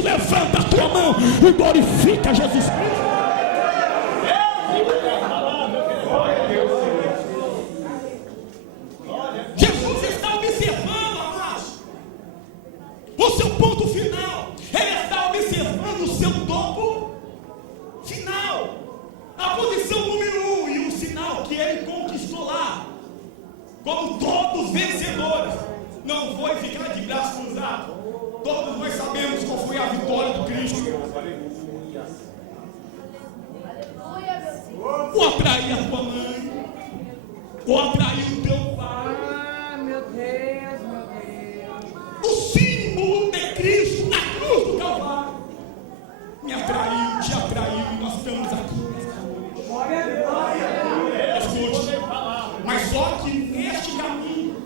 isso, levanta a tua mão e glorifica Jesus Cristo. Jesus está observando, amados, o seu ponto final. Ele está observando o seu topo final, a posição número 1 e o sinal que ele conquistou lá, como todos vencedores. Não foi ficar de braço cruzado. Todos nós sabemos qual foi a vitória do Cristo. Ou atrair a tua mãe, ou atrair o teu pai. Meu Deus, meu Deus. O símbolo de Cristo na cruz do Calvário me atraiu, te atraiu, e nós estamos aqui. Escute, mas só que neste caminho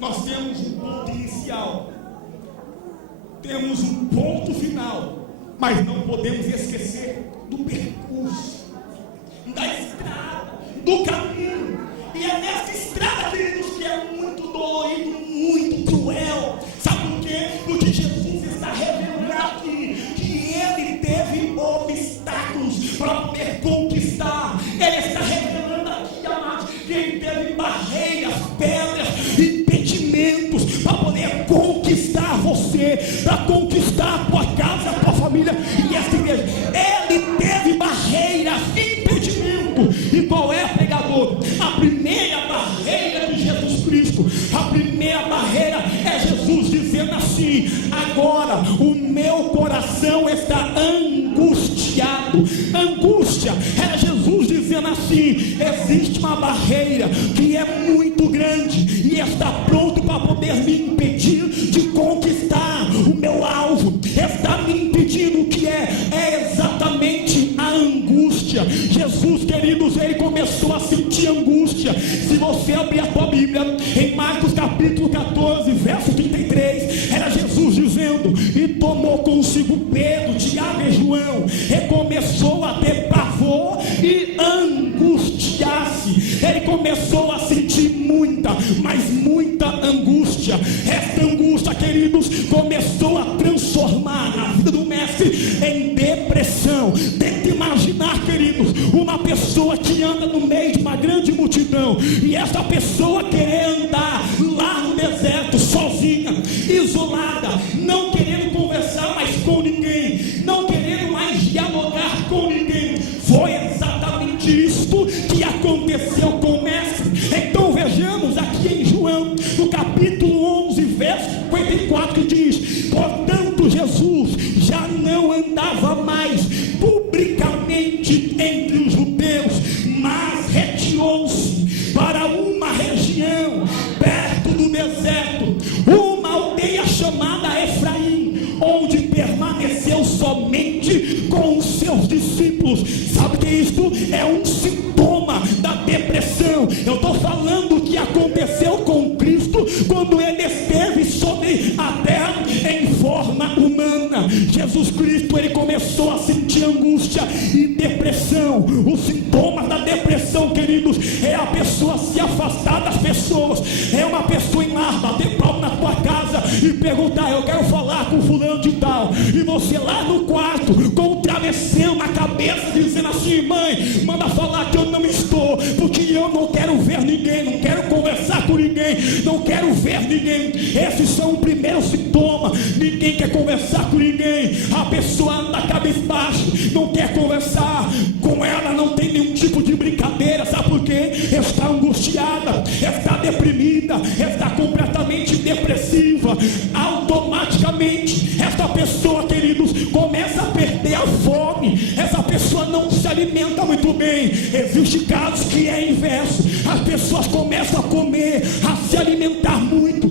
nós temos um ponto inicial, temos um ponto final, mas não podemos esquecer do percurso, da estrada, do caminho. E é nessa estrada, queridos, que é muito dolorido, muito cruel. Sabe por quê? Porque Jesus está revelando aqui que ele teve obstáculos para poder conquistar. Ele está revelando aqui, amados, que ele teve barreiras, pedras, impedimentos para poder conquistar você, para conquistar a tua casa, a tua família e essa igreja. Ele teve barreiras, impedimentos. E qual é, pregador? A primeira barreira de Jesus Cristo, a primeira barreira é Jesus dizendo assim: agora o meu coração está angustiado. Angústia era Jesus dizendo assim: existe uma barreira que é muito grande e está pronto para poder me impedir de conquistar o meu alvo. Está me impedindo. O que é exatamente a angústia. Jesus, queridos, ele começou a sentir angústia. Se você abrir a tua Bíblia em Marcos capítulo 14 verso 33, era Jesus dizendo: e tomou consigo Pedro, Tiago e João, e começou a ter pavor e angustiar-se. Ele começou a sentir muita, mas muita angústia. Esta angústia, queridos, começou a transformar a vida do mestre em depressão. Tenta imaginar, queridos, uma pessoa que anda no meio de uma grande multidão, e essa pessoa querer andar lá no deserto sozinha, isolada, não querendo conversar mais com ninguém, não querendo mais dialogar com ninguém. Foi exatamente isto que aconteceu com o mestre. Então vejamos aqui em João, no capítulo 11 verso 54, que diz: portanto Jesus já não andava mais publicamente entre os judeus, mas retirou-se para uma região perto do deserto, uma aldeia chamada Efraim, onde permaneceu somente com os seus discípulos. Sabe que isto é um sintoma da depressão? Eu estou falando o que aconteceu com Cristo quando ele esteve sobre a terra em forma humana. Jesus Cristo, ele começou a sentir angústia e depressão. Os sintomas da depressão, queridos, é a pessoa se afastar das pessoas, é uma pessoa ir lá bater palma na tua casa e perguntar: eu quero falar com fulano de tal, e você lá no quarto com o travesseiro na cabeça dizendo assim: mãe, manda falar que eu não estou, porque eu não quero ver ninguém, não quero conversar com ninguém, não quero ver ninguém. Esses são o primeiro sintoma. Ninguém quer conversar com ninguém, a pessoa anda cabisbaixo, não quer conversar com ela, não tem nenhum tipo de brincadeira. Sabe por quê? Está angustiada, está deprimida, está completamente depressiva. Automaticamente esta pessoa, queridos, começa a perder a fome. Essa pessoa não se alimenta muito bem. Existe casos que é inverso, as pessoas começam a comer, a se alimentar muito,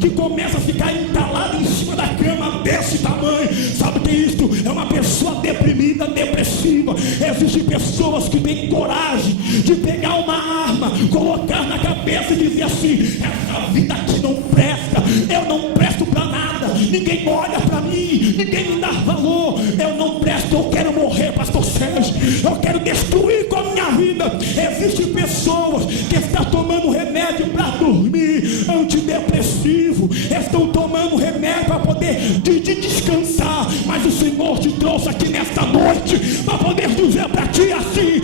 que começa a ficar entalada em cima da cama desse tamanho. Sabe que isto é uma pessoa deprimida, depressiva. Existem pessoas que têm coragem de pegar uma arma, colocar na cabeça e dizer assim: essa vida aqui não presta, eu não presto para nada, ninguém olha para mim, ninguém me dá valor, eu não presto, eu quero morrer, pastor Sérgio, eu quero destruir com a minha vida. Existem pessoas que estão tomando remédio para dormir, antidepressivo, depressivo, estão tomando remédio para poder descansar, mas o Senhor te trouxe aqui nesta noite para poder dizer para ti assim: